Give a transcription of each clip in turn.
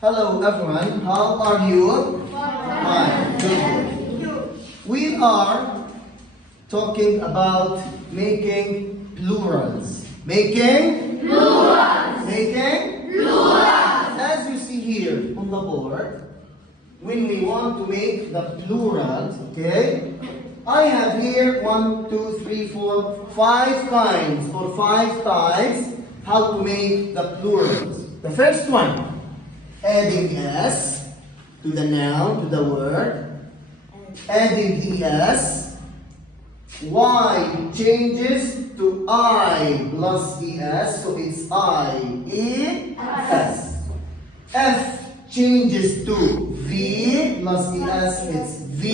Hello everyone, how are you? Fine. Good. We are talking about making plurals. Making plurals. Making plurals. As you see here on the board, when we want to make the plurals, okay, I have here 1, 2, 3, 4, 5 kinds or 5 types how to make the plurals. The first one, adding s to the noun, to the word, adding es, y changes to I plus es, so it's I, E, S. F changes to V plus es, it's V,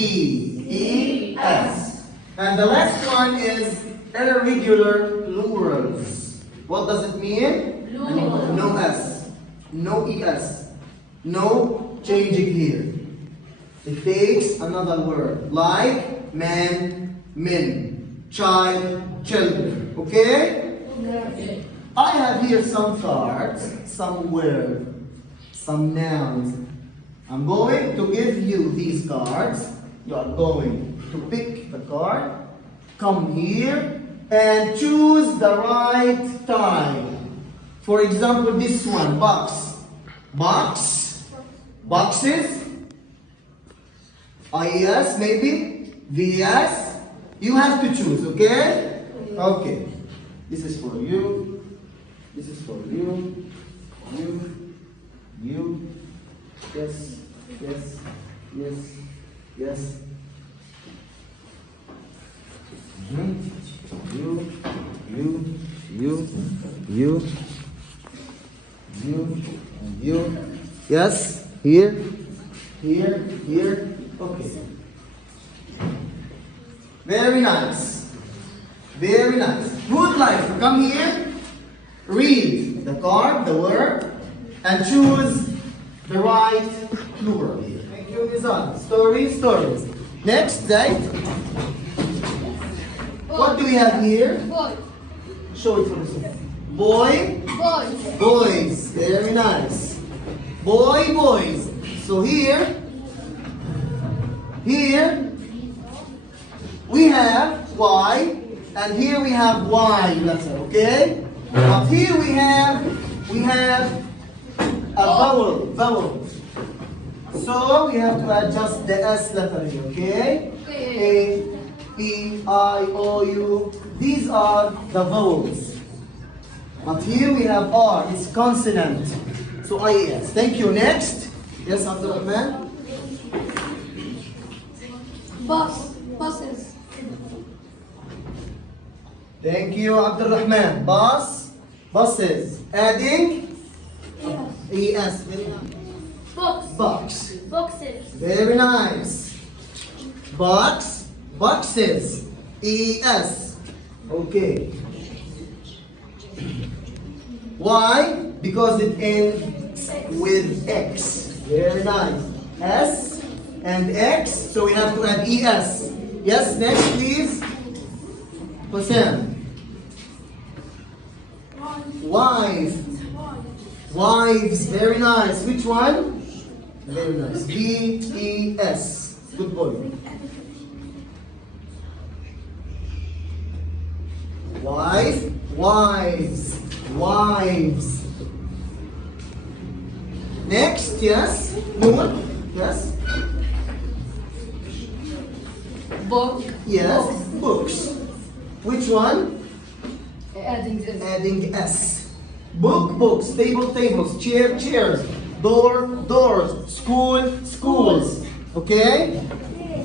E, S. And the last one is irregular plurals. What does it mean? No S, no ES. No changing here. It takes another word like man, men, child, children. Okay? I have here some cards, some words, some nouns. I'm going to give you these cards. You are going to pick the card, come here, and choose the right type. For example, this one, box. Box. Boxes, IES maybe, VS, you have to choose, okay? Okay, this is for you, this is for you, you, yes, yes, yes, yes. You, yes. Here, okay. Very nice. Very nice. Who would like to come here, read the card, the word, and choose the right plural here. Thank you, Nizam. Stories. Next, right? What do we have here? Boy. Show it for us. Boy. Boys. Very nice. Boys. So here we have Y, and here we have Y letter, okay? But here we have a vowel. So we have to adjust the S letter here, okay? A, E, I, O, U. These are the vowels. But here we have R, it's consonant. So IES. Thank you. Next. Yes, Abdurrahman. Buses. Thank you, Abdurrahman. Buses. Adding ES. Very nice. Boxes. Very nice. Boxes. ES. Okay. Why? Because it ends with X. Very nice. S and X, so we have to add ES. Yes, next please. Hossein. Wives. Very nice. Which one? Very nice. VES. Good boy. Wives. Next, yes. Noun. Yes. Book. Yes. Books. Which one? Adding S. Books. Tables. Chairs. Doors. Schools. Okay?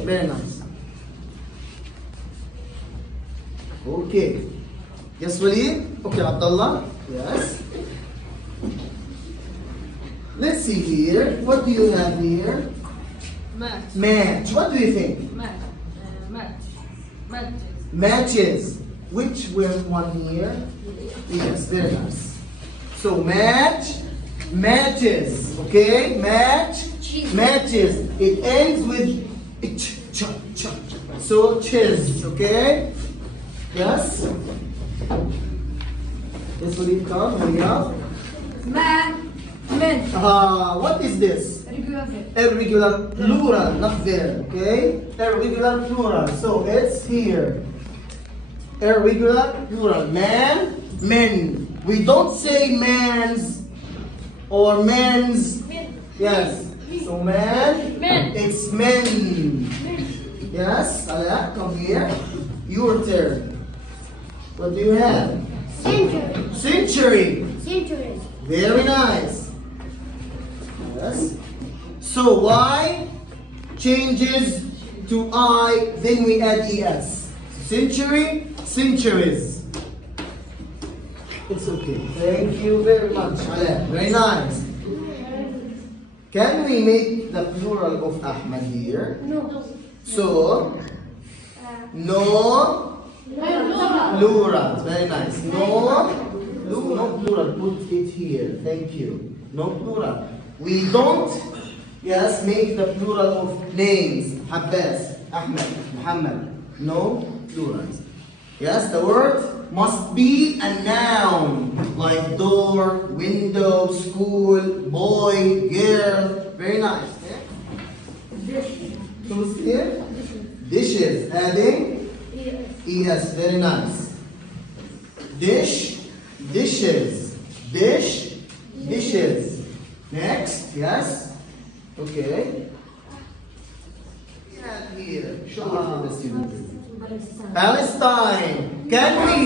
Very nice. Okay. Yes, Walid? Okay, Abdullah? Yes. Let's see here. What do you have here? Match. What do you think? Matches. Which one here? Yes, very nice. So matches. Okay? Matches. It ends with ch. So chiz. Okay? Yes? Yes, Walid, come. Hurry up. Men. What is this? Regular. Irregular plural, not there, okay? Irregular plural, so it's here. Irregular plural, man, men. We don't say mans or men's. Yes, so man, Men. it's men. Yes, Ala, come here. Your turn. What do you have? Century. Century. Centuries. Very nice. Yes. So Y changes to I, then we add ES. Century, centuries. It's okay. Thank you very much, Ala. Very nice. Can we make the plural of Ahmad here? No. So, no plurals. Very nice. No plural. Put it here. Thank you. No plural. We don't, yes, make the plural of names. Habbas, Ahmed, Muhammad. No plurals. Yes, the word must be a noun, like door, window, school, boy, girl. Very nice. Who's here? Dishes. Adding ES. Very nice. Dish, dishes. Dish, dishes. Next, yes. Okay. And here, show it for the students. Palestine. Can we?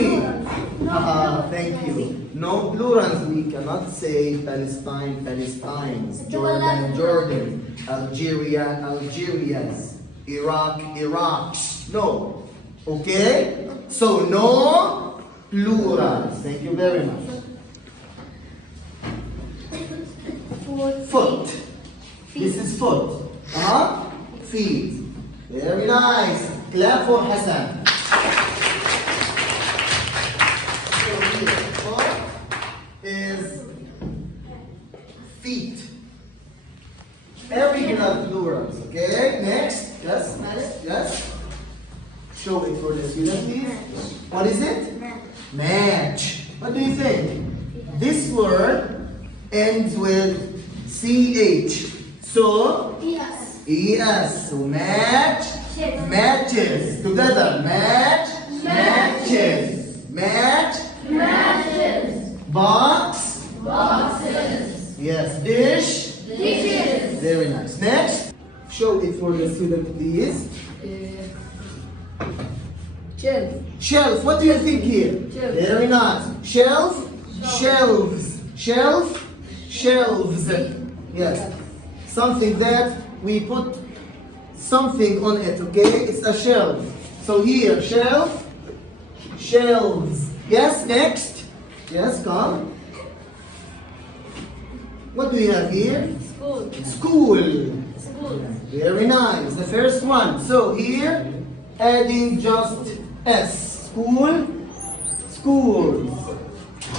Thank you. No plurals. We cannot say Palestine, Palestines. Jordan, Jordan. Algeria, Algerias. Iraq, Iraqs. No. Okay? So no plurals. Thank you very much. Foot. This is foot. Feet. Very nice. Clap for Hassan. So here, foot is feet. Irregular plurals. Okay, next. Yes, yes. Show it for the student, please. What is it? Match. What do you think? This word ends with CH. So, ES. So match, matches. Together. Match, matches. Match, matches. Box, boxes. Yes. Dish, dishes. Very nice. Next. Show it for the student, please. Shelf. Shelf. What do you think here? Shelf. Very nice. Shelf, shelves. Shelf, shelves. Yes. Something that we put something on it, okay? It's a shelf. So here, shelf, shelves. Yes, next. Yes, come. What do we have here? School. School. School. Very nice. The first one. So here, adding just S. School, schools.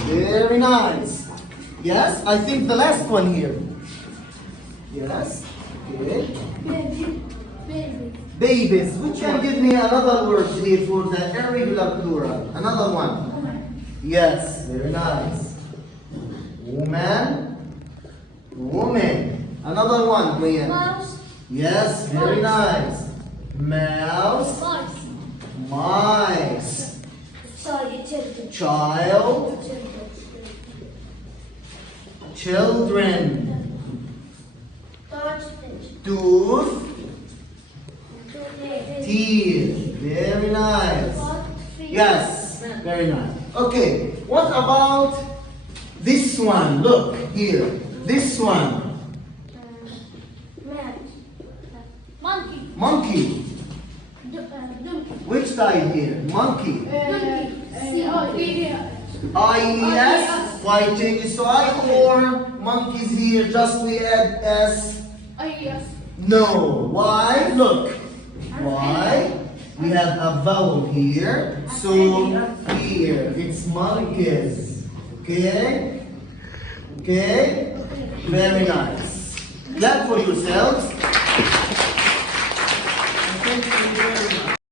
Very nice. Yes, I think the last one here. Yes. Okay. Baby. Baby. Babies. Which can give me another word here for the irregular plural? Another one. Yes. Very nice. Woman. Woman. Another one, Leah. Mouse. Yes. Very nice. Mouse. Mice. Mice. Sorry, children. Child. Children. Tooth. Teeth. Very nice. Yes. Very nice. Okay. What about this one? Look here. This one. Monkey. Monkey. Donkey. Which side here? Monkey. IES. Why changes to I or monkeys here? Just we add S. No. Why? Look. Why? We have a vowel here. So here it's monkeys. Okay? Okay? Very nice. Clap for yourselves.